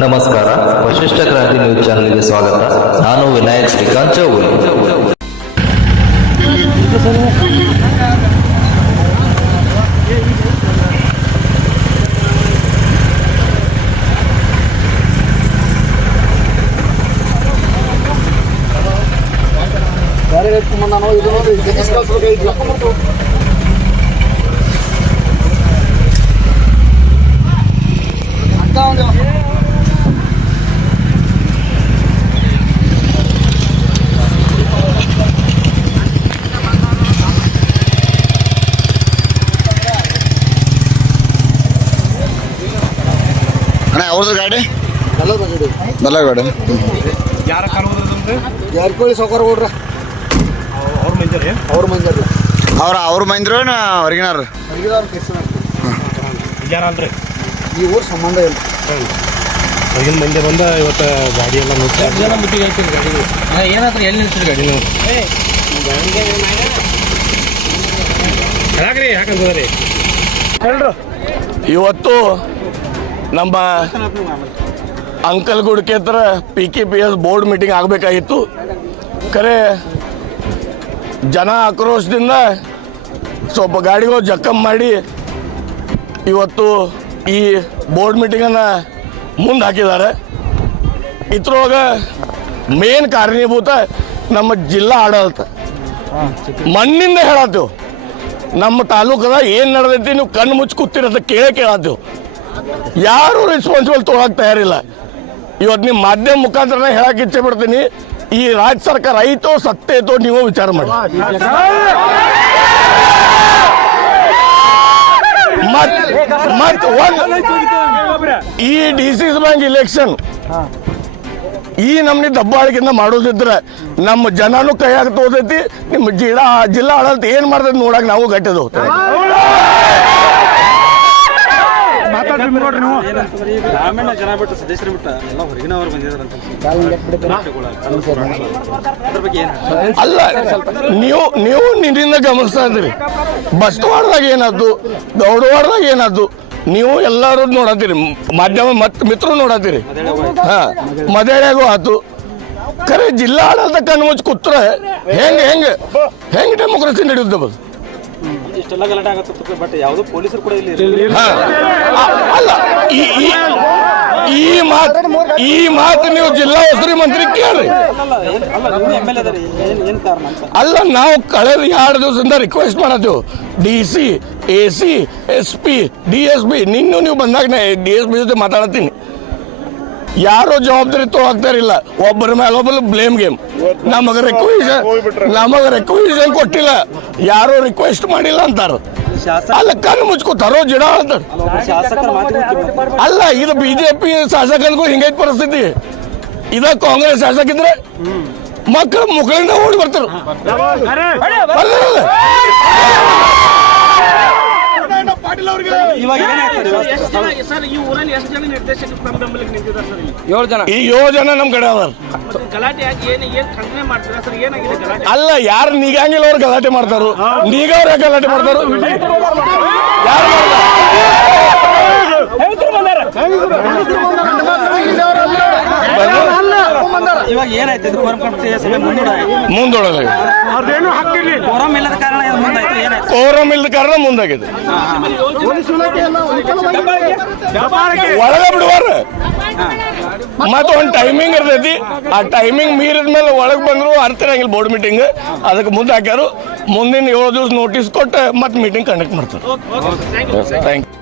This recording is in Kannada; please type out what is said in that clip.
ನಮಸ್ಕಾರ ವಶಿಷ್ಠ ಕ್ರಾಂತಿ ನ್ಯೂಸ್ ಚಾನೆಲ್ಗೆ ಸ್ವಾಗತ ನಾನು ವಿನಾಯಕ್ ಶ್ರೀಕಾಂತ್ ಚೌಗುಲೆ ಬೇರೆ ನಾನು ಅವ್ರದ್ದು ಗಾಡಿ? ಬಲ್ಲ ಗಾಡಿ. ಯಾರ ಕಾಲೋದ್ರದಂತೆ ಜಾರಕಿಹೊಳಿ ಸೌಕರ್ ಕೊಡ್ರ ಅವ್ರ ಮಂಜರಿ? ಅವ್ರ ಅವ್ರ ಅವ್ರ ಹೊರಗಿನಾರ ಹಂಗಿದವ್ರ ಕೆಲ್ಸ ಯಾರ ಅಲ್ರಿ ಈ ಊರ್ ಸಂಬಂಧ ಇಲ್ಲ. ಹೊರಗಿನ ಮಂದಿ ಬಂದ ಇವತ್ತು ಗಾಡಿ ಎಲ್ಲ ನೋಡಿ ಜನ ಮುಟ್ಟಿಗೆ ಹಾಕಿರಿ ಗಾಡಿ ಏನಾದ್ರೂ ಎಲ್ಲಿ ನಿಲ್ಸಿರಿ ಗಾಡಿ ನೀವು? ಯಾಕ್ರಿ? ಯಾಕಂತದ್ರಿ ಇವತ್ತು ನಮ್ಮ ಅಂಕಲ್ ಗುಡ್ಕೆ ಹತ್ರ P K P S board meeting ಆಗಬೇಕಾಗಿತ್ತು. ಖರೆ ಜನ ಆಕ್ರೋಶದಿಂದ ಸ್ವಲ್ಪ ಗಾಡಿಗಳು ಜಖಮ್ ಮಾಡಿ ಇವತ್ತು ಈ ಬೋರ್ಡ್ ಮೀಟಿಂಗನ್ನು ಮುಂದೆ ಹಾಕಿದ್ದಾರೆ. ಇದ್ರೊಳಗೆ ಮೇನ್ ಕಾರಣೀಭೂತ ನಮ್ಮ ಜಿಲ್ಲಾ ಆಡಳಿತ. ಮಣ್ಣಿಂದ ಹೇಳತ್ತೇವು. ನಮ್ಮ ತಾಲೂಕದ ಏನು ನಡೆದೈತಿ ನೀವು ಕಣ್ಣು ಮುಚ್ಚಿ ಕೂತಿರೋದು ಕೇಳೇ ಕೇಳತ್ತೇವೆ. ಯಾರು ರೆಸ್ಪಾನ್ಸಿಬಲ್ ತೊಗೊಳಕ್ ತಯಾರಿಲ್ಲ. ಇವತ್ತು ನಿಮ್ಮ ಮಾಧ್ಯಮ ಮುಖಾಂತರ ಹೇಳಕ್ ಇಚ್ಛೆ ಪಡ್ತೀನಿ, ಈ ರಾಜ್ಯ ಸರ್ಕಾರ ಐತೋ ಸತ್ತೈತೋ ನೀವು ವಿಚಾರ ಮಾಡಿ. ಈ ಡಿ ಸಿ ಬ್ಯಾಂಕ್ ಇಲೆಕ್ಷನ್ ಈ ನಮ್ನಿ ದಬ್ಬಾಳಿಕೆಯಿಂದ ಮಾಡೋದಿದ್ರೆ ನಮ್ಮ ಜನನು ಆಗ್ತಾ ಹೋದೈತಿ, ನಿಮ್ಮ ಜಿಲ್ಲಾ ಜಿಲ್ಲಾ ಆಡಳಿತ ಏನ್ ಮಾಡ್ತೈತಿ ನೋಡಕ್ ನಾವು ಗಟ್ಟಿದ ಹೋಗ್ತೇವೆ. ಗ್ರಾಮೀಣ ಜನ ಬಿಟ್ಟು ಸದಸ್ಯರು ಬಿಟ್ಟು ಎಲ್ಲ ಹೊರಗಿನವರು ಬಂದಿದ್ದಾರೆ ಅದ್ರ ಬಗ್ಗೆ ಏನು? ಅಲ್ಲ ನೀವು ನೀವು ನಿನ್ನಿಂದ ಗಮನಿಸ್ತಾ ಇದ್ದೀರಿ. ಬಸ್ತವಾಡ್ದಾಗ ಏನಾದ್ದು? ದೌಡವಾಡ್ದಾಗ ಏನಾದ್ದು? ನೀವು ಎಲ್ಲರೂ ನೋಡತ್ತೀರಿ. ಮಾಧ್ಯಮ ಮತ್ ಮಿತ್ರರು ನೋಡತ್ತೀರಿ. ಹಾ ಮದೇಳಿಯಾಗೂ ಆತು. ಖರೆ ಜಿಲ್ಲಾ ಆಡಳಿತ ಕಣ್ಣು ಮುಚ್ಚಿ ಕೂತ್ರೆ ಹೆಂಗೆ ಹೆಂಗೆ ಹೆಂಗೆ ಡೆಮೋಕ್ರಸಿ ನಡೆಯುತ್ತೆ ಇಷ್ಟೆಲ್ಲ ಗಲಾಟೆ ಆಗತ್ತೆ ಬಟ್ ಯಾವುದೋ ಪೊಲೀಸರು ಕೂಡ ಇಲ್ಲಿ. ಅಲ್ಲ ಈ ಮಾತು ಈ ಮಾತು ನೀವು ಜಿಲ್ಲಾ ಉಸ್ತುವಾರಿ ಮಂತ್ರಿ ಕೇಳ್ರಿ. ಅಲ್ಲ ನಾವು ಕಳೆದ ಎರಡು ದಿವಸದಿಂದ request ಮಾಡತ್ತೇವು D C A C S P D S P ನಿನ್ನೂ ನೀವು ಬಂದಾಗ ಡಿ ಎಸ್ ಪಿ ಜೊತೆ ಮಾತಾಡತ್ತೀನಿ ಯಾರು ಜವಾಬ್ದಾರಿ ಇಲ್ಲ ಒಬ್ಬರ ಮೇಲೆ ಒಬ್ಬರು ಬ್ಲೇಮ್ ಗೇಮ್ ನಮಗೆ ರಿಕ್ವೆಷನ್ ನಮಗೆ ರಿಕ್ವೆಷನ್ ಕೊಟ್ಟಿಲ್ಲ. ಯಾರು ರಿಕ್ವೆಸ್ಟ್ ಮಾಡಿಲ್ಲ ಅಂತಾರ. ಅಲ್ಲ ಕಣ್ಣು ಮುಚ್ಕೋತಾರೋ ಜಿಡ ಮಾತು ಅಲ್ಲ ಇದು ಬಿಜೆಪಿ ಶಾಸಕನಿಗೂ ಹಿಂಗೈತ್ ಪರಿಸ್ಥಿತಿ. ಇದ ಕಾಂಗ್ರೆಸ್ ಶಾಸಕ ಇದ್ರೆ ಮಕ್ಕಳು ಮುಖಳಿಂದ ಓಡಿ ಬರ್ತಾರೆ. ಬರ್ಲಿಲ್ಲ. ಇವಾಗ ಸರ್ ಈ ಊರಲ್ಲಿ ಎಷ್ಟು ಜನ ನಿರ್ದೇಶಕರು ತಮ್ಮ ಬೆಂಬಲಕ್ಕೆ ನಿಂತಿದ್ದಾರೆ ಸರ್ ಇಲ್ಲಿ? ಈ ಏಳು ಜನ ನಮ್ ಕಡೆ ಅದಾರ. ಮತ್ತೆ ಗಲಾಟೆ ಆಗಿ ಏನು ಏನು ಖಂಡನೆ ಮಾಡ್ತೀರಾ ಸರ್? ಏನಾಗಿದೆ ಗಲಾಟೆ? ಅಲ್ಲ ಯಾರು ನೀಗಂಗಿಲ್ಲ ಅವ್ರು ಗಲಾಟೆ ಮಾಡ್ತಾರು. ನೀಗವ್ರ ಯಾಕೆ ಗಲಾಟೆ ಮಾಡ್ತಾರು? ಯಾರು ಇವಾಗ ಏನಾಯ್ತು? ಇದು ಫೋರಂ ಕಮಿಟಿ ಸಭೆ ಮುಂದೂಡ ಮುಂದೊಳಗೆ ಫೋರಂ ಇಲ್ಲದ ಕಾರಣ ಮುಂದಾಗಿದೆ. ಒಳಗೆ ಬಿಡುವಾರ. ಮತ್ತ ಒಂದ್ ಟೈಮಿಂಗ್ ಇರ್ತೈತಿ. ಆ ಟೈಮಿಂಗ್ ಮೀರಿದ ಮೇಲೆ ಒಳಗ್ ಬಂದ್ರು ಅರ್ಥ ಇರಂಗಿಲ್ಲ ಬೋರ್ಡ್ ಮೀಟಿಂಗ್ ಅದಕ್ಕೆ ಮುಂದೆ ಹಾಕ್ಯಾರು. ಮುಂದಿನ ಏಳು ದಿವಸ ನೋಟಿಸ್ ಕೊಟ್ಟು ಮತ್ತೆ ಮೀಟಿಂಗ್ ಕಂಡಕ್ಟ್ ಮಾಡ್ತಾರೆ. Thank you